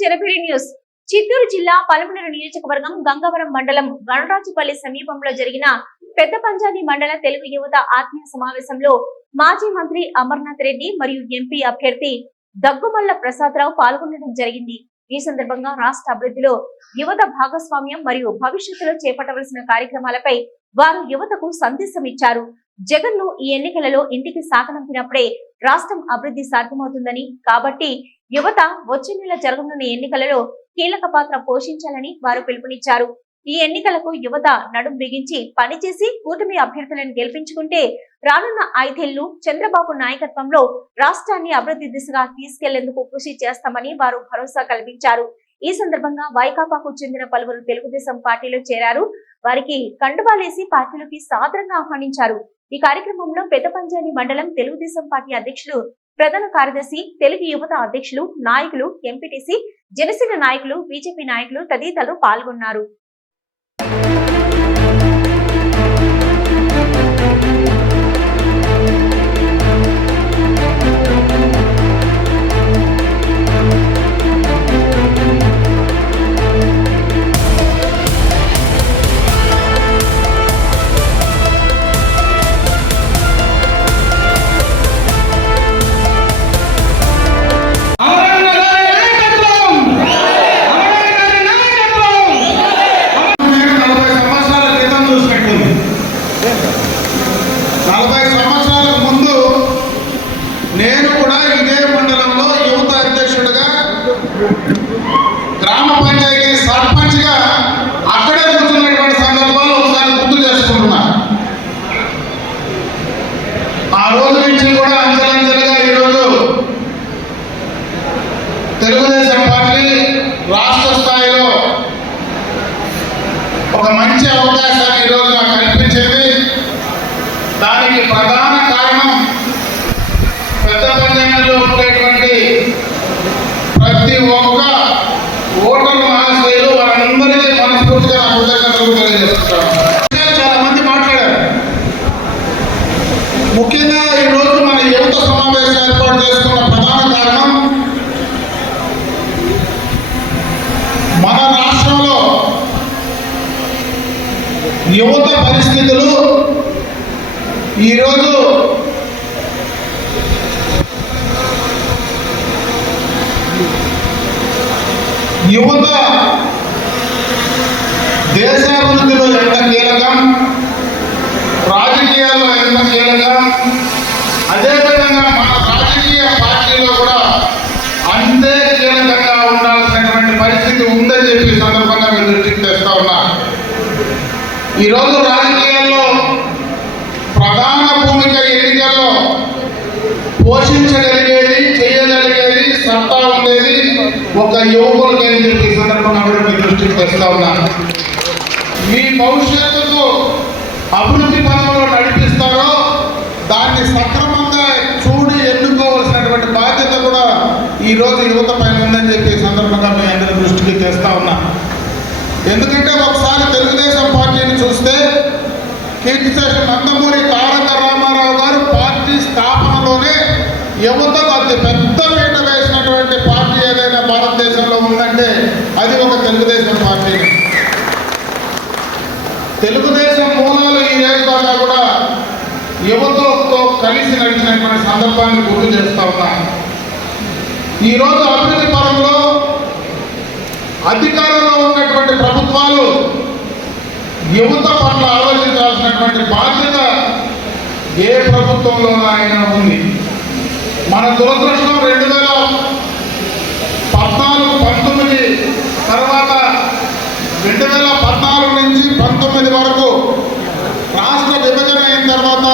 చెరపిరి news. Chittoor జిల్లా పలమనేరు నియోజకవర్గం గంగవరం మండలం గణరాజుపల్లి సమీపంలో జరిగిన పెద్ద పంజాబీ మండల తెలుగు యువత ఆత్మీయ సమావేశంలో మాజీ మంత్రి అమర్నాథ్ రెడ్డి మరియు ఎంపీ అభ్యర్థి దగ్గుమల్ల ప్రసాదరావు పాల్గొనడం జరిగింది. ఈ సందర్భంగా రాష్ట్ర అభివృద్ధిలో యువత భాగస్వామ్యం మరియు భవిష్యత్తులో చేపట్టవలసిన కార్యక్రమాలపై వారు యువతకు సందేశం ఇచ్చారు. జగన్ను ఈ ఎన్నికలలో ఇంటికి సాగనంపినప్పుడే రాష్ట్రం అభివృద్ధి సాధ్యమవుతుందని. కాబట్టి యువత వచ్చే నెల జరగనున్న ఎన్నికలలో కీలక పాత్ర పోషించాలని వారు పిలుపునిచ్చారు. ఈ ఎన్నికలకు యువత నడుం బిగించి పనిచేసి కూటమి అభ్యర్థులను గెలిపించుకుంటే రానున్న ఐదేళ్ళు చంద్రబాబు నాయకత్వంలో రాష్ట్రాన్ని అభివృద్ధి దిశగా తీసుకెళ్ళేందుకు కృషి చేస్తామని వారు భరోసా కల్పించారు. ఈ సందర్భంగా వైకాపాకు చెందిన పలువురు తెలుగుదేశం పార్టీలో చేరారు. వారికి కండువాలేసి పార్టీలోకి సాదరంగా ఆహ్వానించారు. ఈ కార్యక్రమంలో పెద్ద పంజాని మండలం తెలుగుదేశం పార్టీ అధ్యక్షులు ప్రధాన కార్యదర్శి తెలుగు యువత అధ్యక్షులు నాయకులు ఎంపీటీసీ జనసేన నాయకులు బీజేపీ నాయకులు తదితరులు పాల్గొన్నారు. దేశాభివృద్ధిలో ఎంత కీలకం? రాజకీయాల్లో ఎంత కీలకం? అదేవిధంగా మన రాజకీయ పార్టీలో కూడా అంతే కీలకంగా ఉండాల్సినటువంటి పరిస్థితి ఉందని చెప్పి సందర్భంగా మీ దృష్టికి తెస్తా ఉన్నా. ఈరోజు రాజకీయాల్లో ప్రధాన భూమిక ఎన్నికల్లో పోషించగలిగేది చేయగలిగేది సత్తా ఉండేది ఒక యువకులకి అని చెప్పి సందర్భంగా కూడా మీ దృష్టికి తెస్తా ఉన్నా. భవిష్యత్తుకు అభివృద్ధి పనులు నడిపిస్తారో దాన్ని సక్రమంగా చూడి ఎన్నుకోవాల్సినటువంటి బాధ్యత కూడా ఈ రోజు యువత పైన ఉందని చెప్పి సందర్భంగా మీ అందరి దృష్టికి తెస్తా ఉన్నా. ఎందుకంటే ఒకసారి తెలుగుదేశం పార్టీని చూస్తే కీర్తిశేషం నందమూరి తారక రామారావు గారు పార్టీ స్థాపనలోనే యువతకు అతి పెద్ద పీట వేసినటువంటి పార్టీ ఏదైనా భారతదేశంలో ఉందంటే అది ఒక తెలుగుదేశం పార్టీ తెలుగుదేశం మూలాలు ఈ రోజు దాకా కూడా యువతతో కలిసి సందర్భాన్ని గుర్తు చేస్తా ఉన్నా. ఈరోజు అభివృద్ధి పరంలో అధికారంలో ఉన్నటువంటి ప్రభుత్వాలు యువత పట్ల ఆలోచించాల్సినటువంటి బాధ్యత ఏ ప్రభుత్వంలోనైనా ఉంది. మన దురదృష్టం రెండు వేల పద్నాలుగు పంతొమ్మిది తర్వాత రెండు వేల పద్నాలుగు నుంచి పంతొమ్మిది వరకు రాష్ట్ర విభజన అయిన తర్వాత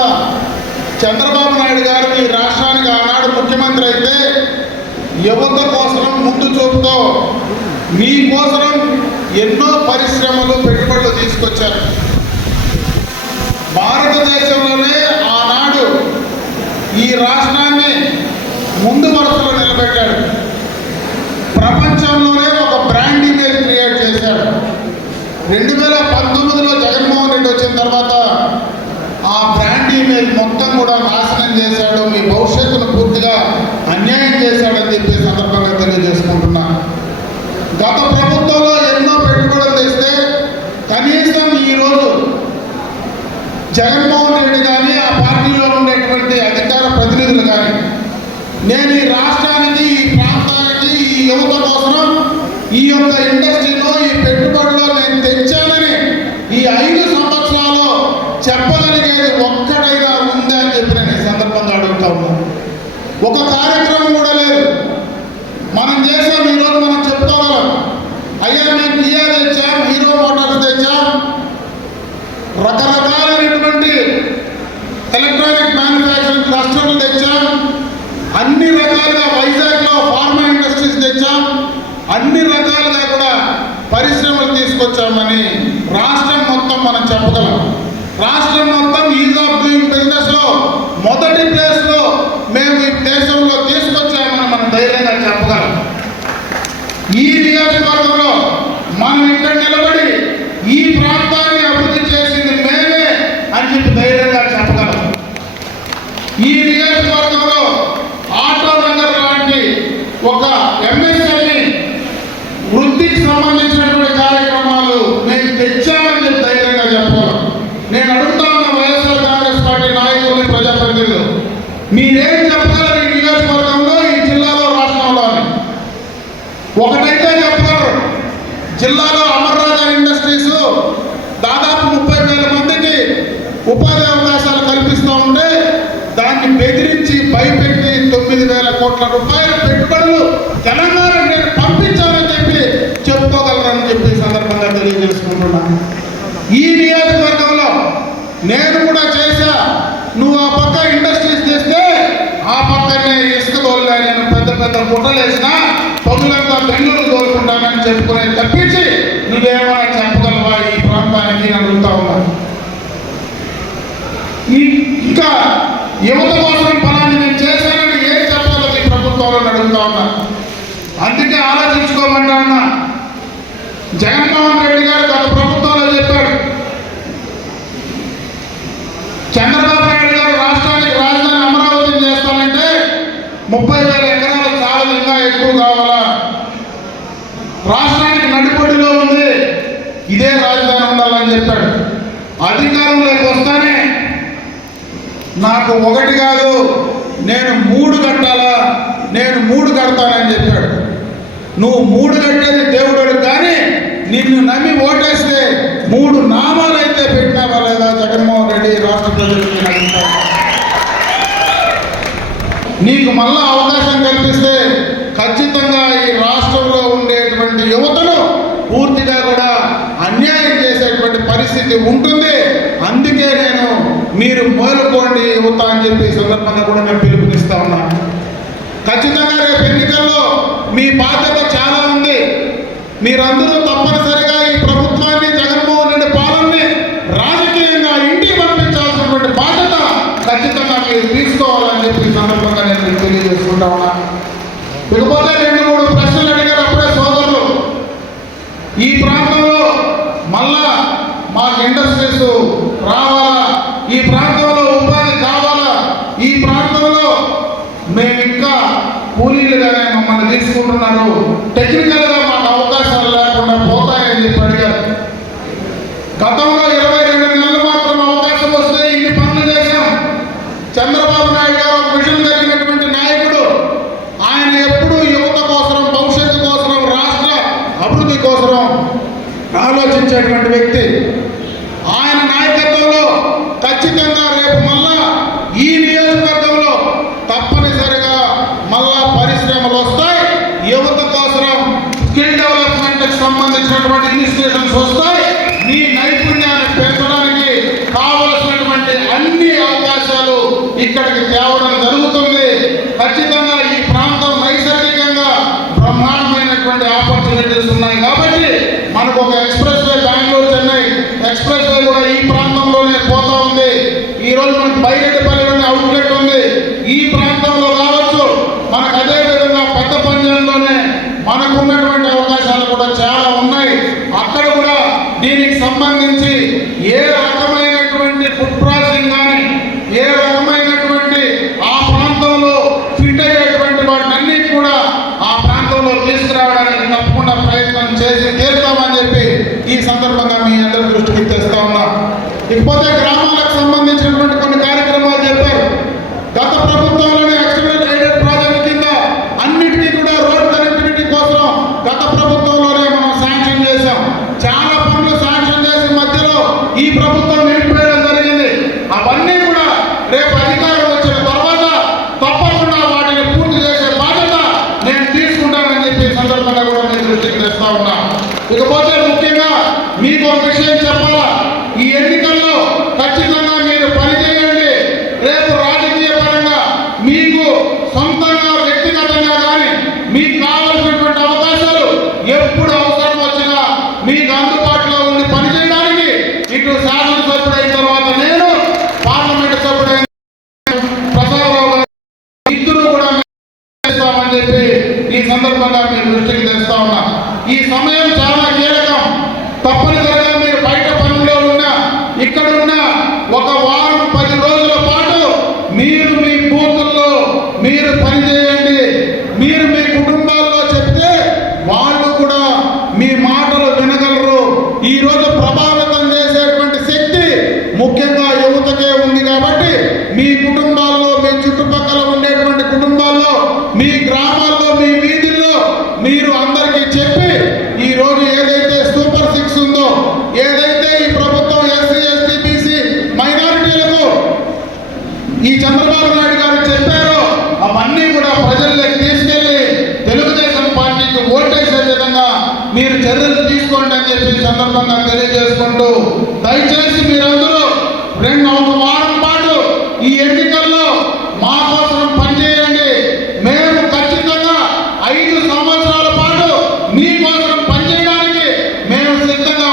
చంద్రబాబు నాయుడు గారు ఈ రాష్ట్రానికి ఆనాడు ముఖ్యమంత్రి అయితే యువత కోసం ముందు చూపుతో మీకోసం ఎన్నో పరిశ్రమలు పెట్టుబడులు తీసుకొచ్చారు. భారతదేశంలోనే ఆనాడు ఈ రాష్ట్రాన్ని ముందు వరుసలో నిలబెట్టాడు. ప్రపంచంలోనే ఒక బ్రాండ్ ఇమేజ్ క్రియేట్ చేశాడు. రెండు వేల పంతొమ్మిదిలో జగన్మోహన్ రెడ్డి వచ్చిన తర్వాత ఆ బ్రాండ్ యాంటీ మీరు మొత్తం కూడా నాశనం చేశాడు మీ భవిష్యత్తును పూర్తిగా అన్యాయం చేశాడని చెప్పి సందర్భంగా తెలియజేసుకుంటున్నా. గత ప్రభుత్వంలో ఎన్నో పెట్టుబడులు తెస్తే కనీసం ఈరోజు జగన్మోహన్ రెడ్డి కానీ ఆ పార్టీలో ఉండేటువంటి అధికార ప్రతినిధులు కానీ నేను ఈ రాష్ట్రానికి ఈ ప్రాంతానికి ఈ యువత కోసం ఈ యొక్క ఇండస్ట్రీలో ఈ పెట్టుబడులు మనం చెప్పగలం రాష్ట్రం మొత్తం ఈజ్ ఆఫ్ డూయింగ్ బిజినెస్లో మొదటి ప్లేస్లో మేము ఈ దేశంలో తీసుకొచ్చామని మనం ధైర్యంగా చెప్పగలం. ఈ నియోజకవర్గంలో మనం ఇక్కడ నిలబడి ఈ ప్రాంతాన్ని అభివృద్ధి చేసింది మేమే అని చెప్పి ధైర్యంగా చెప్పగలం. ఈ నియోజకవర్గంలో ఆటో నగర్ లాంటి ఒక ఎంఎస్ఎంని వృత్తికి సంబంధించినటువంటి కార్యక్రమాలు నేను తెచ్చామని చెప్పి ధైర్యంగా చెప్పగలం నేను అడుగుతా ఉన్న వైఎస్ఆర్ కాంగ్రెస్ పార్టీ నాయకుల్ని ప్రజాప్రతినిధులు మీరేం చెప్పగలరు ఈ నియోజకవర్గంలో ఈ జిల్లాలో రాష్ట్రంలో అని ఒకటైతే చెప్పగలరు జిల్లాలో అమర్ రాజా ఇండస్ట్రీస్ దాదాపు ముప్పై వేల మందికి ఉపాధి అవకాశాలు కల్పిస్తూ ఉంటే దాన్ని బెదిరించి భయపెట్టి తొమ్మిది వేల కోట్ల రూపాయల పెట్టుబడులు తెలంగాణ నేను పంపించాలని చెప్పి చెప్పుకోగలరని చెప్పి ఈ సందర్భంగా తెలియజేసుకుంటున్నాను ఈ నియోజకవర్గంలో నేను కూడా చేశా నువ్వు ఆ పక్క ఇండస్ట్రీస్ చేస్తే ఆ పక్కనే ఇసుక తోలుగా నేను పెద్ద పెద్ద గుట్టలు వేసినా పగులంతా బెంగళూరు కోరుకుంటానని చెప్పుకునే తప్పించి నువ్వేమన్నా చెప్పగలవా ఈ ప్రాంతానికి అని అడుగుతా ఉన్నాను ఈ ఇంకా యువత కోసం ఫలాన్ని నేను చేశానని ఏం చెప్పగలదు ఈ ప్రభుత్వంలో అని అడుగుతా ఉన్నా అందుకే ఆలోచించుకోమంటా ఉన్నా జగన్మోహన్ రెడ్డి గారు గత ప్రభుత్వంలో చెప్పాడు చంద్రబాబు నాయుడు గారు రాష్ట్రానికి రాజధాని అమరావతి చేస్తానంటే ముప్పై వేల ఎకరాలు చాలు ఇంకా ఎక్కువ కావాలా రాష్ట్రానికి నడిపొడిలో ఉంది ఇదే చేస్తామని చెప్పాడు. అధికారంలోకి వస్తానే. నాకు ఒకటి కాదు నేను మూడు కట్టాలా నేను మూడు కడతానని చెప్పాడు. నువ్వు మూడు కట్టేది దేవుడు కానీ నిన్ను నమ్మి ఓటేస్తే మూడు నామాలు అయితే పెట్టినావా లేదా జగన్మోహన్ రెడ్డి రాష్ట్ర ప్రజలకు నీకు మళ్ళా అవకాశం కల్పిస్తే ఖచ్చితంగా ఈ రాష్ట్రంలో ఉండేటువంటి యువత పూర్తిగా కూడా అన్యాయం చేసేటువంటి పరిస్థితి ఉంటుంది. అందుకే నేను మీరు మేలుకోండి యువత అని చెప్పి సందర్భంగా కూడా నేను పిలుపునిస్తా ఉన్నాను ఖచ్చితంగా రేపు ఎన్నికల్లో మీ బాధ్యత చాలా ఉంది. మీరందరూ తప్పనిసరి ఈ ప్రభుత్వాన్ని జగన్మోహన్ రెడ్డి పాలనని రాజకీయంగా ఇంటికి పంపించాల్సినటువంటి బాధ్యత ఖచ్చితంగా మీరు తీసుకోవాలని చెప్పి ఈ సందర్భంగా నేను మీకు తెలియజేసుకుంటా ఉన్నాను ఇకపోతే రెండు మూడు ప్రశ్నలు అడిగారు అప్పుడే సోదరులు ఈ ప్రాంతంలో మళ్ళా మాకు ఇండస్ట్రీస్ రావాలా ఈ ప్రాంతంలో ఉపాధి కావాలా ఈ ప్రాంతంలో మేము ఇంకా కూలీలుగానే మమ్మల్ని తీసుకుంటున్నారు. టెక్నికల్గా మాకు అవకాశాలు లేకుండా పోతాయని చెప్పి అడిగారు. గతంలో ఇరవై రెండు నెలలు మాత్రం అవకాశం వస్తే ఇన్ని పనులు చేశాం. చంద్రబాబు నాయుడు గారు ఒక విషయం జరిగినటువంటి నాయకుడు. ఆయన ఎప్పుడూ యువత కోసం భవిష్యత్తు కోసం రాష్ట్ర అభివృద్ధి కోసం ఆలోచించేటువంటి వ్యక్తి ఆయన నాయకత్వంలో ఖచ్చితంగా రేపు మళ్ళా ఈ నియోజకవర్గంలో తప్పనిసరిగా మళ్ళా పరిశ్రమలు వస్తాయి యువత కోసం స్కిల్ డెవలప్మెంట్ సంబంధించినటువంటి ఇన్స్టిట్యూషన్స్ వస్తాయి మీ నైపుణ్యాన్ని పెంచడానికి కావలసినటువంటి అన్ని అవకాశాలు ఇక్కడికి తేవడం జరుగుతుంది ఖచ్చితంగా ఈ ప్రాంతం నైసర్గికంగా బ్రహ్మాండమైనటువంటి ఆపర్చునిటీస్ ఉన్నాయి కాబట్టి మనకు ఒక expressway Bengaluru Chennai expressway కూడా ఈ ప్రాంతంలోనే పోతా ఉంది. ఈ రోజు మనకు బైరెడ్డిపల్లిలోనే అవుట్లెట్ ఉంది. ఈ ప్రాంతంలో కావచ్చు మనకు అదే విధంగా పెద్ద పంజరంలోనే మనకు సందర్భంగా మీ దృష్టికి తెస్తా ఉన్నా. ఈ సమయం చాలా ఈ చంద్రబాబు నాయుడు గారు చెప్పారో అవన్నీ కూడా ప్రజల్లోకి తీసుకెళ్ళి తెలుగుదేశం పార్టీకి ఓటేసే విధంగా మీరు చర్యలు తీసుకోండి అని చెప్పి సందర్భంగా తెలియజేసుకుంటూ దయచేసి మీరందరూ రెండు ఒక వారం పాటు ఈ ఎన్నికల్లో మా కోసం పనిచేయండి. మేము ఖచ్చితంగా ఐదు సంవత్సరాల పాటు మీ కోసం పనిచేయడానికి మేము సిద్ధంగా